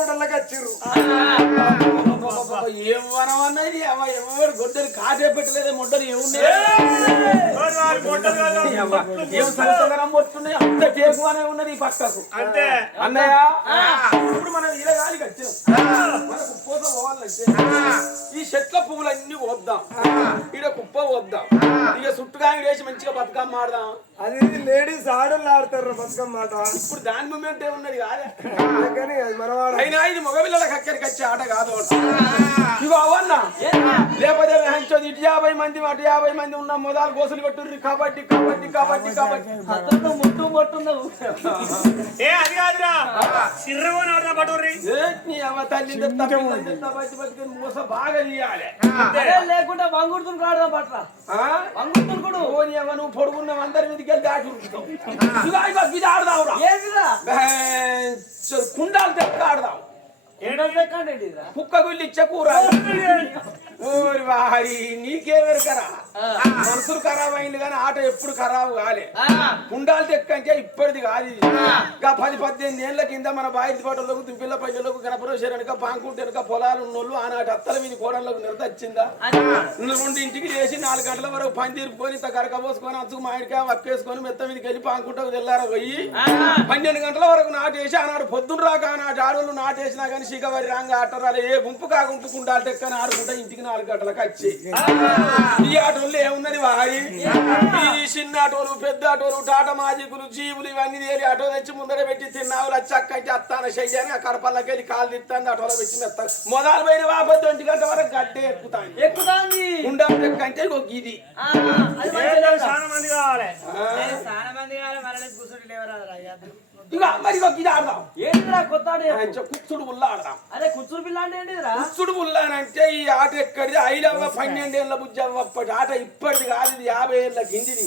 తోటలకు వచ్చిర్రు. ఏం వనం అన్నది? అవ్వ ఎవరు గొడ్డలు కాటే పెట్టలేదు మొడ్డలు ఏమున్నాయి? ఏం అంత టేకు అనే ఉన్నది ఈ పక్కకు. అంతే. అన్నయ్య? ఇప్పుడు మనం ఇలగాలికి వచ్చినాం మనకు పూత పోవాలంటే ఈ చెట్ల పువ్వులన్నీ వద్దాం ఈడ కుప్ప వద్దాం ఇక చుట్టుగా వేసి మంచిగా బతుకమ్మ ఆడదాం. అది లేడీస్ ఆడలు ఆడతారు బతుకమ్మ మాట ఇప్పుడు దాని మూమెంట్ ఏమున్నది కాదే? కానీ అది మనవాడు. అయినా ఇది మగపిల్లలకి అక్కడికి వచ్చే ఆట కాదు ఇగో అవన్న? లేకపోతే హంచోది ఇటు యాభై మంది అటు యాభై మంది ఉన్న మొదలు గోసులు పెట్టుర్రి కాబట్టి కాబట్టి కాబట్టి కాబట్టి ముట్టు ముట్టున్నావు ఏ అది కాదురా. సిర్రగో నవరా పటోర్రి ఏ నీ అవ్వ తల్లి బతి బతికి మూస బాగా తీయాలి లేకుండా వంగుడుతుని రాడదా పట్ల ఆ? వంగుడుతుని కూడా. ఓ నీ నువ్వు పొడుగున్న అందరి మీదకి వెళ్ళి దాటి ఉరుకుతావు. ఇగో ఇగో ఇది ఆడదావురా ఏదిరా కుండాలు తెక్క ఆడదాం ఏడో లెక్కండి ఇదిరా కుక్క గుళ్ళు ఇచ్చే కూర. ఓరి వారి నీకేమెరకరా మనుషులు ఖరాబ్ అయింది కానీ ఆట ఎప్పుడు ఖరాబు కాలే. కుండాలు తెక్కంటే ఇప్పటిది కాదు ఇంకా పది పద్దెనిమిది ఏళ్ళ కింద మన బాయిది పాటలకు దుంపిల్ల పల్లెలకు గణపురేశ్వర వెనక పాంకుంట వెనక పొలాలు ఉన్నోళ్ళు ఆనాటి అత్తల మీద కోడళ్ళకు నిరత వచ్చిందా? రెండింటికి లేచి నాలుగు గంటల వరకు పని తీరుపుకొని ఇంత కరక పోసుకొని అంచుకు మామిడికాయ వక్కేసుకొని మెత్త మీదకి వెళ్ళి పాంకుంటకు తెల్లార పోయి పన్నెండు గంటల వరకు నాటేసి ఆనాడు పొద్దున్న రాక ఆనాటి ఆడోళ్ళు నాటేసినా కానీ శిఖవరి రాంగ ఆటరాలు ఏ గుంపు కా గుంపు కుండాలు టెక్కని ఆడుకుంటా ఇంటికి నాలుగు గంటలకు వచ్చి. ఈ ఆటోళ్ళు ఏమున్నది వాయి? ఈ చిన్న ఆటోలు పెద్ద ఆటోలు టాటా మాజికులు జీవులు ఇవన్నీ తేలి ఆటో తెచ్చి ముందర పెట్టి తిన్నావులు వచ్చి అక్కడికి అత్తాన చెయ్యని ఆ కడపల్లకి వెళ్ళి కాలు తిత్తాను ఆటోలో పెట్టి మెత్తాను మొదలు పోయిన వాపద్దు ఒంటి గంట వరకు గడ్డే ఎక్కుతాను ఎక్కుతాంది. ఉండాలి టెక్కంటే ఒక ఇది. చాలా మంది కావాలి. చాలా మంది కావాలి మరలేదు కూర్చుంటే అయ్యా. ఇక మరి ఇది ఆడదాం. ఏంటిరా కొత్త కుచ్చుడు ఉల్ల ఆడదాం. అరే కూర్చుని పిల్ల అంటే ఏంటిదిరా? కుచ్చుడు ఉల్ల అంటే ఈ ఆట ఎక్కడిది? ఐదవ పన్నెండేళ్ళ బుజ్జవ్వ అప్పటి ఆట ఇప్పటిది కాదు ఇది యాభై ఏళ్ళ కిందిది.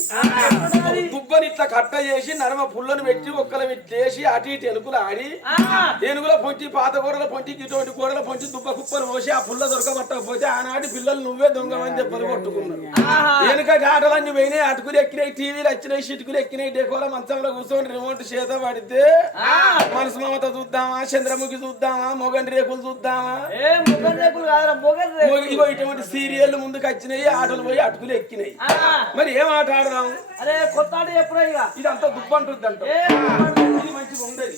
దుబ్బని ఇట్లా కట్ట చేసి నడమ పుల్లను పెట్టి ఒక్కల పెట్టి వేసి అటు ఇటు ఎనుకులు ఆడి ఏనుగుల పొంటి పాత గోడల పొంటి ఇటువంటి గోడల పొంటి దుబ్బ కుప్పలు పోసి ఆ పుల్ల దొరకబట్టకపోతే ఆనాటి పిల్లలు నువ్వే దొంగమని చెప్పని కొట్టుకున్నారు. ఆహా. వెనుకటి ఆటలన్నీ పోయినాయి అటుకులు ఎక్కినాయి టీవీలు వచ్చినాయి చిటుకులు ఎక్కినాయి డెకోల మంచంలో కూర్చొని రిమోట్ చేత పడితే మనసు మమత చూద్దామా? చంద్రముఖి చూద్దామా? మొగండి రేకులు చూద్దామా? ఏ మొగన్ రేకులు మొగ- ఇగో ఇటువంటి సీరియల్ ముందుకు వచ్చినాయి ఆటలు పోయి అటుకులు ఎక్కినాయి. మరి ఏం ఆట ఆడదాం? అరే కొత్త ఆట చెప్పురా ఇక. ఇదంతా దుబ్బంటుంది అంట ఇది మంచిగా ఉండదు.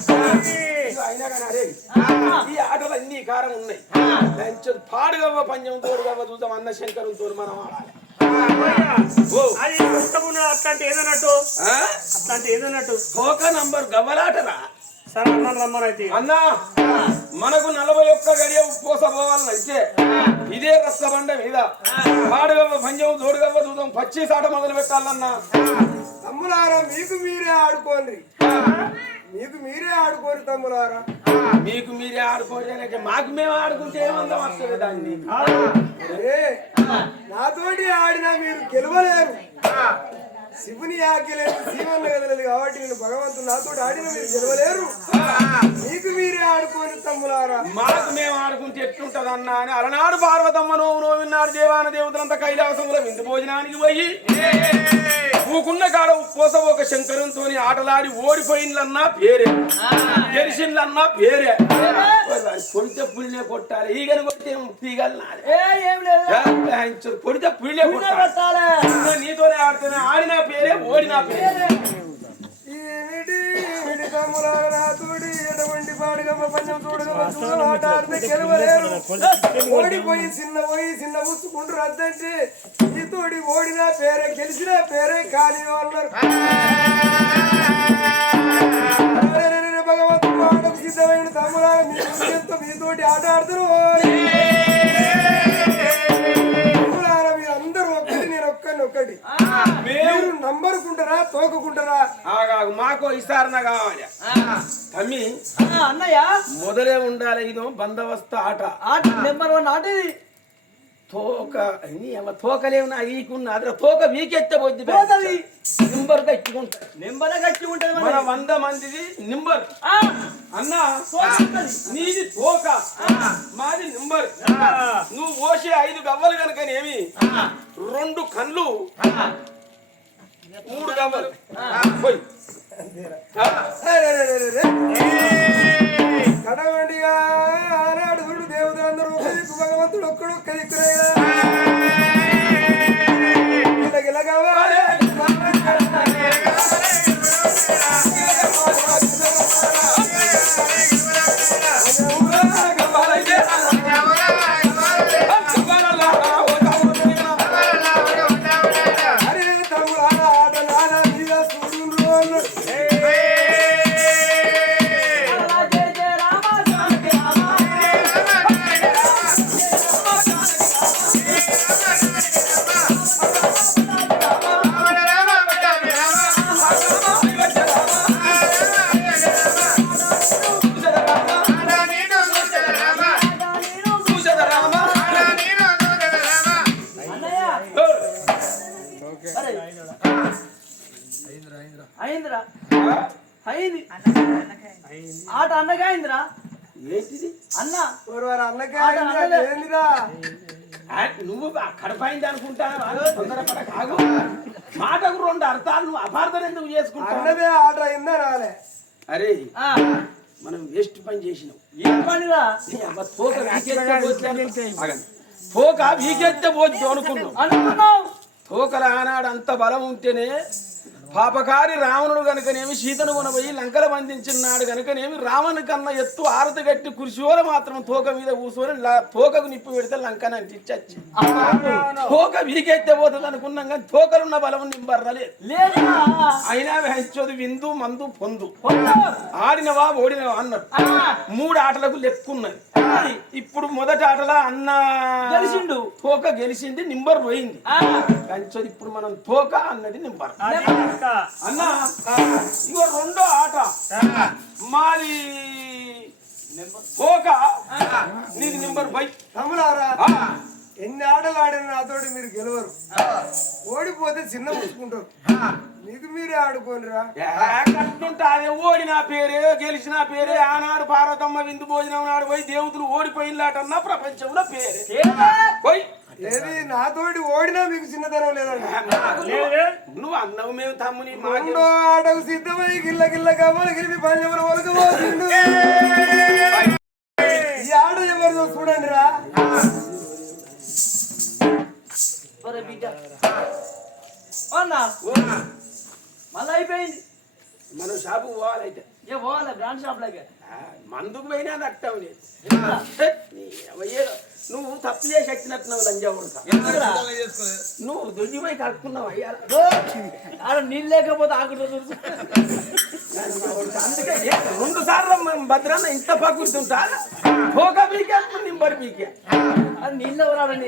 అయినా కానీ అరే ఈ ఆటలు అన్ని కారం ఉన్నాయి. మంచి పాడుగవ్వ పంచం తోడుగవ్వ చూద్దాం అన్న శంకరం తోడు మనం ఆడాలి. అది ఉత్తమున్న అట్లాంటి ఏదన్నట్టు ఆ? అట్లాంటి ఏదన్నట్టు తోక నంబర్ గవ్వలాటరా. సరే రమ్మనైతే అన్నా మనకు నలభై ఒక్క గడియ పోసపోవాలంటే ఇదే రచ్చబండ మీద పాడుగవ్వ పంచం తోడుగవ్వ చూద్దాం పచ్చి సాట మొదలు పెట్టాలన్నా తమ్ములారా మీకు మీరే ఆడుకోండి. మీకు మీరే ఆడుకోరు తమ్ములారా? మీకు మీరే ఆడుకోవడానికి మాకు మేము ఆడుకుంటే ఏమందం వస్తుంది దాన్ని? నాతోటి ఆడినా మీరు గెలవలేరు. శివుని ఆజ్ఞలేదు శివన్న కదలేదు కాబట్టి నేను భగవంతుడు నాతోటి ఆడిన మీరు గెలవలేరు. మీకు మీరే ఆడుకోని తమ్ములారా. మాకు మేము ఆడుకుంటే ఎట్లుంటది అన్న అని అలనాడు పార్వతమ్మ నోవు నోవిన్నాడు దేవాన దేవతలంతా కైలాసంలో విందు భోజనానికి పోయి. పూకున్న కాడ ఉప్పోస ఒక శంకరంతోని ఆటలాడి ఓడిపోయిందన్నా పేరే గెలిచిందన్నా పేరే కొడితే పులినే కొట్టాలి ఈగని కొడితే తీగలు కొడితే పులినే కొట్టాలి నీతోనే ఆడుతున్నా ఆడిన పేరే ఓడిన పేరే ఏమిటి చూడ గెలవలేరు. ఓడిపోయి చిన్న పోయి చిన్న పుచ్చుకుంటారు అద్దంటే నీతోటి ఓడినా పేరే గెలిచినా పేరే కాని అన్నారు అరెరెరెరె భగవంతుడు ఆటకు సిద్ధమైన మీ మీతోటి ఆట మీరు నంబరుకుంటారా తోకకుంటారా? మాకు విచారణ కావాలి. తమ్మి. అన్నయ్య. మొదలే ఉండాలి ఇదో బందోబస్తు ఆట. ఆట నెంబర్ వన్ ఆట ఇది. తోక నీ అమ్మ తోకలేమన్నా ఈకున్న అದ್ರ తోక వీకెత్తే పోద్ది. నింబర్ నెంబర్ గట్టి ఉంటది మన వంద మందిది నింబర్. ఆ, అన్నా. నీది తోక. మాది నింబర్. నువ్వు పోసే ఐదు గవ్వలు కనుకనేమి రెండు కళ్ళు. మూడు గవ్వలు. పోయి. కడవండిగా ఆనాడు చూడు దేవుడు అందరూ భగవంతుడు ఒక్కడొక్క దిక్కురయ్యా అయింది. ఆట అన్నగా అయిందిరా. ఏంటిది? అన్న. ఆ, నువ్వు కడపైంది అనుకుంటావా తొందరపడ కాగు మాటకు రెండు అర్థాలు నువ్వు అపార్థం ఎందుకు చేసుకుంటావు? అన్నదే ఆట అయిందా రాలే? అరే మనం వేస్ట్ పని చేసినాం. ఏం పనిరా? అవ్వ తోక. తోక వీకెత్తే పోద్దు అనుకున్నాం అనుకున్నావు. తోకల ఆనాడు అంత బలం ఉంటేనే పాపకారి రావణుడు గనుకనేమి సీతను కొనబోయి లంకల బంధించినాడు గనుకనేమి రావణు కన్నా ఎత్తు ఆరతి గట్టి కురిశోల మాత్రం తోక మీద కూర్చొని తోకకు నిప్పు పెడితే లంకని అంటించచ్చు. తోక వీకెత్తే పోతుంది అనుకున్నాం కానీ తోకలున్న బలం నింబర్రలేదు అయినా వెంచోది విందు మందు పొందు. ఆడినవా ఓడినవా అన్నాడు మూడు ఆటలకు లెక్కున్నది. ఇప్పుడు మొదటి ఆటలో అన్న గెలిచిండు. తోక గెలిచింది నింబర్ పోయింది. కంచోది ఇప్పుడు మనం తోక అన్నది నింబర్. అన్న. ఇగో రెండో ఆట. మాది తోక నీది నింబర్ బై తమ్ముడారా ఎన్ని ఆటలు ఆడిన నాతోటి మీరు గెలవరు. ఓడిపోతే చిన్న ముచ్చుకుంటారు మీకు మీరే ఆడుకోనిరా. అదే ఓడిన పేరే గెలిచిన పేరే ఆనాడు పార్వతమ్మ విందు భోజనం నాడు పోయి దేవతలు ఓడిపోయినలాటన్నా ప్రపంచంలో పేరే? పోయి. ఏది? నాతోటి ఓడినా మీకు చిన్నతనం లేదండి లేదు? లేదు. నువ్వు అన్నవు మేము తమ్ముని ఆటకు సిద్ధమై గిల్ల గిల్ల కమ్మలు గిరిపి పంజముల వరకు పోతుండు ఈ ఆట ఎవరిదో చూడండి రా? మళ్ళీ అయిపోయింది. మనం షాపు పోవాలైతే. ఏ పోవాలి? బ్రాండ్ షాప్ లాగే మందుకు పోయినా నీ అవ్వయ్యేదో. నువ్వు తప్పు చేసి వచ్చినట్టున్నావు లంజా ఉడక నువ్వు దొడ్డిపోయి కడుక్కున్నావు అయ్యా. నీళ్ళు లేకపోతే ఆకుతుంది అందుకే రెండు సార్లు భద్రన్న ఇంత పక్కుతుంటా పోక పీకే నింబడి పీకే. నీళ్ళు ఎవరాడండి